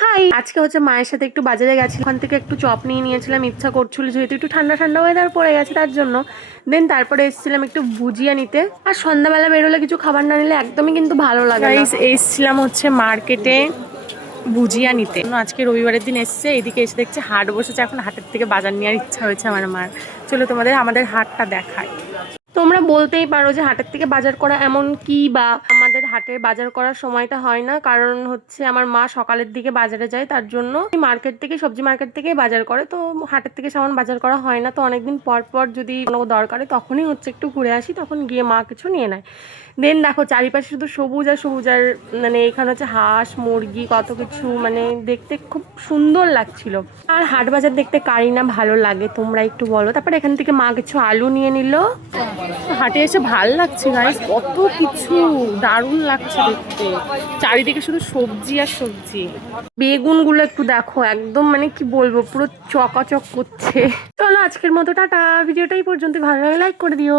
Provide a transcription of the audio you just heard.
High, আজকে হচ্ছে মায়ের সাথে একটু বাজারে গেছি, ওখান থেকে একটু চপ নিয়ে নিয়েছিলাম, ইচ্ছা করছিল যেহেতু একটু ঠান্ডা ঠান্ডা ওয়েদার পড়ে গেছে তার জন্য। দেন তারপরে এসেছিলাম একটু ভুজিয়া নিতে। আর সন্ধ্যাবেলা বেরোলে কিছু খাবার না নিলে একদমই কিন্তু ভালো লাগে না। এসেছিলাম হচ্ছে মার্কেটে ভুজিয়া নিতে। আজকে রবিবারের দিন এসছে, এদিকে এসে দেখছে হাট বসেছে, এখন হাটের থেকে বাজার নেওয়ার ইচ্ছা হয়েছে আমার মার। চলো তোমাদের আমাদের হাটটা দেখায়। তোমরা বলতেই পারো যে হাটের থেকে বাজার করা এমন কি, বা আমাদের হাটের বাজার করার সময়টা হয় না, কারণ হচ্ছে আমার মা সকালের দিকে বাজারে যায়, তার জন্য মার্কেট থেকে সবজি মার্কেট থেকে বাজার করে, তো হাটের থেকে সামান বাজার করা হয় না। তো অনেকদিন পর পর যদি কোনো দরকারে তখনই হচ্ছে একটু ঘুরে আসি, তখন গিয়ে মা কিছু নিয়ে নেয়। দেন দেখো চারিপাশে শুধু সবুজ আর সবুজ, আর মানে এখানে হচ্ছে হাঁস মুরগি কত কিছু, মানে দেখতে খুব সুন্দর লাগছিল। আর হাট বাজার দেখতে কারি না ভালো লাগে, তোমরা একটু বলো। তারপরে এখান থেকে মা কিছু আলু নিয়ে নিল। হাটে এসে ভাল লাগছে গাইস, কত কিছু দারুণ লাগছে দেখতে, চারিদিকে শুধু সবজি আর সবজি। বেগুনগুলো একটু দেখো, একদম মানে কি বলবো, পুরো চকাচক করছে। চলো আজকের মতো টাটা, ভিডিওটা এই পর্যন্ত, ভালো লাগে লাইক করে দিও।